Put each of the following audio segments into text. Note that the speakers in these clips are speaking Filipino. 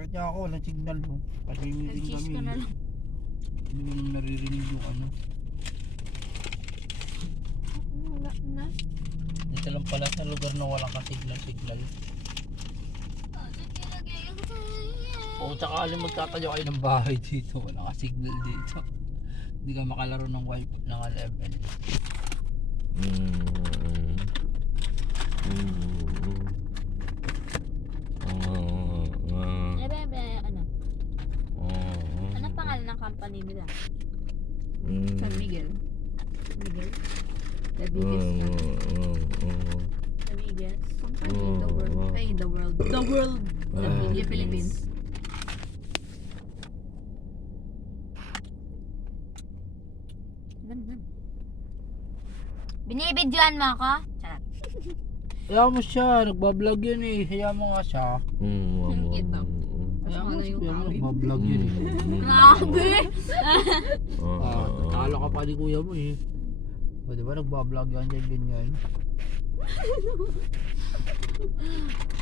Kaya ako, walang signal mo. Kasi meeting Nag-cheese kami. ka na lang. Hindi mo naman naririnig yung ano. Wala na. Dito lang pala sa lugar na walang ka-signal. O tsaka alam magtatayo kayo ng bahay dito. Walang ka-signal dito. Hindi ka makalaro ng wifi ng level. Ano? Anong pangalan ng company nila? San Miguel. Miguel? The biggest The biggest? company in the world. Ay, in the world. The world! In the Philippines. Binibidyoan mo ako? Charot. Hayaan mo siya, nagbablog yun eh. Hayaan mo nga siya. Ang cute no? Hayaan mo Ano siya, yung tawag? nagbablog yun eh. Grabe! Talo ka pa ni kuya mo eh. O diba nagbablog yan dyan ganyan.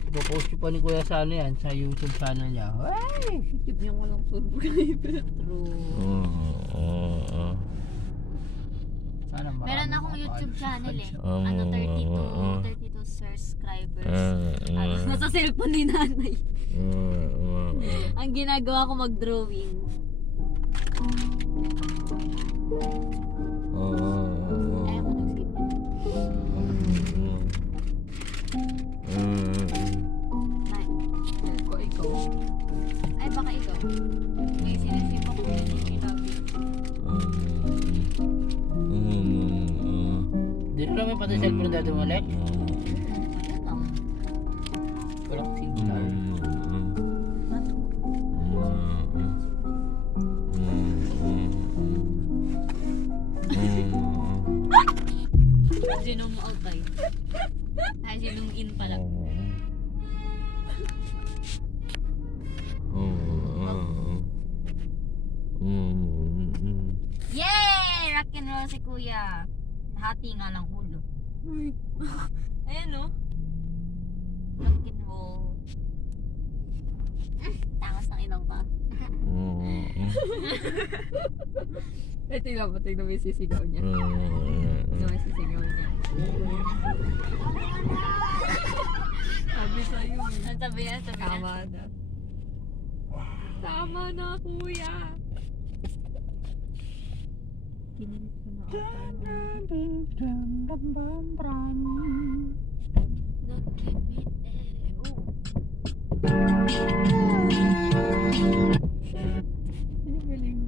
Ipopost ko pa ni kuya sa ano yan, sa YouTube channel niya. Hey! Cute yung walang subscriber. Sana marami Meron akong mga YouTube followers. channel eh. Ano, 32 subscribers. Nasa cellphone ni nanay. Ang ginagawa ko mag-drawing. Ayaw ko nag-sleep. Ko ikaw. Ay, baka ikaw. May sinisip ako kung hindi lobby. Di na naman pati cellphone dati mo, Lex? Ano? Walang signal. Sinong outay? Ay, sinong in pala. Yay! Rock and roll si kuya. Nahati nga lang ulo. Ayan o. Rock and roll. Takas ng inang pa. Ay, tingnan mo yung sisigaw niya. Tingnan mo yung sisigaw niya. Sabi sa'yo. Ang sabi yan, sabi yan. Tama na. Tama na, kuya. Kinilig ko na ako. Look at me there. Ooh. Galing.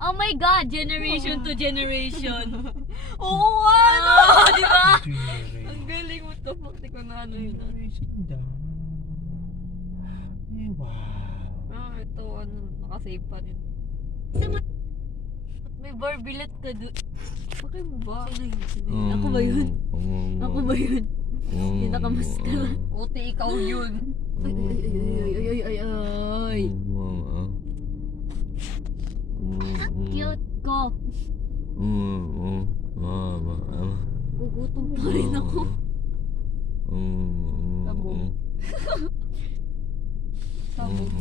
Oh my God! Generation to generation. Oo nga, no? Di ba? Ang galing mo to. Bakit ko na ano yun. Wow. Ito ano, nakasave pa rin. May barbilet ka doon. Bakit mo ba? Sino yun? Sino yun? Ako ba yun? Ako ba yun? Yung nakamaskara. Uti, ikaw yun. Ay. Ang cute ko. Gugutom pa rin ako. Sabog. Sabog.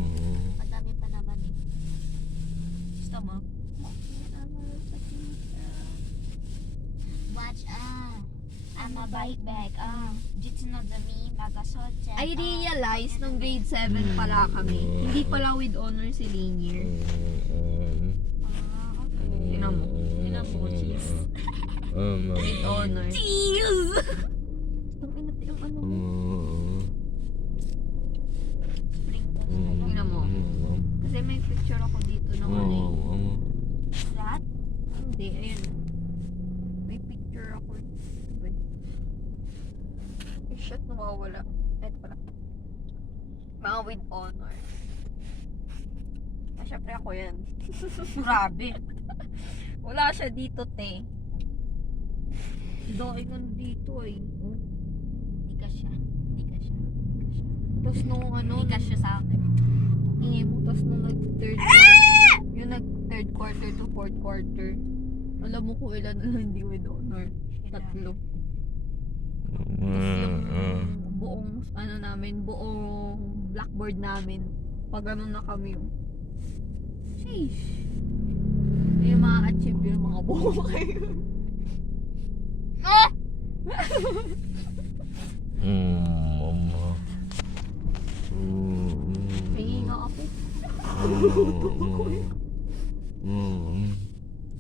Madami pa naman eh. Gusto mo? Watch I'm a bike bag Jitsu no dami magasocha. I realized nung grade 7 pala kami. Hindi pala with honor si Linier. Tingnan mo. Tingnan mo, cheese. With honor. Cheese! Ang inat yung ano. Sprinkles. Tingnan mo. Kasi may picture ako dito ng ano eh. That? Hindi, ayun. May picture ako. Wait. Yung shot nawawala. Ito pala. Mga with honor. Syempre ako yan. Grabe. Wala siya dito, te. Dahil nandito eh. Hindi ka siya. Hindi ka siya. Tapos nung ano, Hindi ka siya sa akin. tapos nung nag-third quarter, yung nag-third quarter to fourth quarter, alam mo kung ilan na hindi with honor. 3. Tapos yung ano namin, buong blackboard namin. Pag ano na kami yung, sheesh. Yung ma-achieve yung mga buhay. Mama. Hingi nga ako.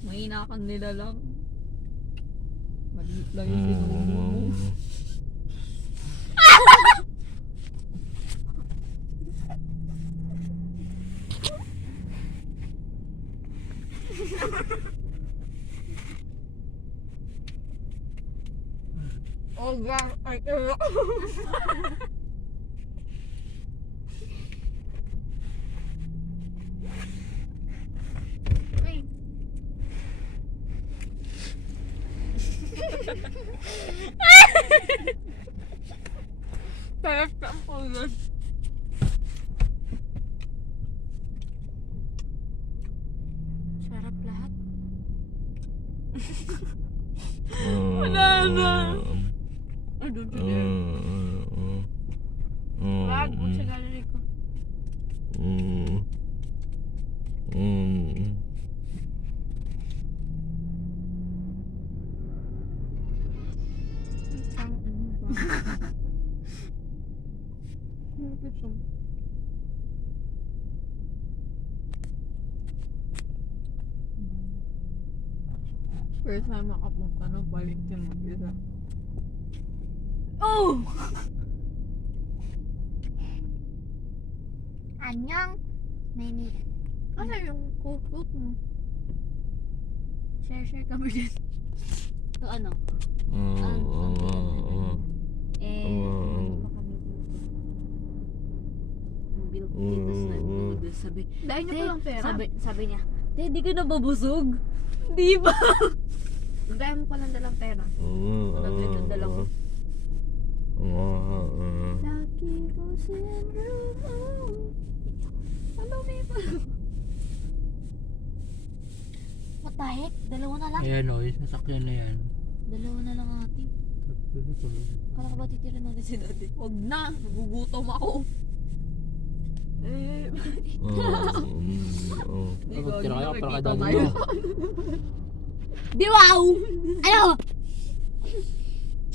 Mahinakan nila lang. Maliit lang yung sinubo mo. Oh God, ay sarap ka po nun. Sarap lahat. Wala na. Ay, doon siya din. Wag mo sa gallery ko. First time makapunta ng Valentin mag-isa. Oh! Anyang! Maynila. Ano yung cook mo? Share kami din. So ano? Ano pa kami dito? Milk dito sa noodles. Sabi, Dahil niya palang pera. sabi niya, di ka nababusog? Di ba? Dahil mo palang dalang pera. Nagdadala dala ko. Lucky ko syndrome. Ano may pa? What the heck? Dalawa na lang? Ayan o, yung sasakyan na yan. Dalawa na lang ate. Kala ko ba titira natin si daddy? Huwag na. Nagugutom ako. Eh, Magtira kayo para nakikita kada tayo. nyo. Di wow! Ano?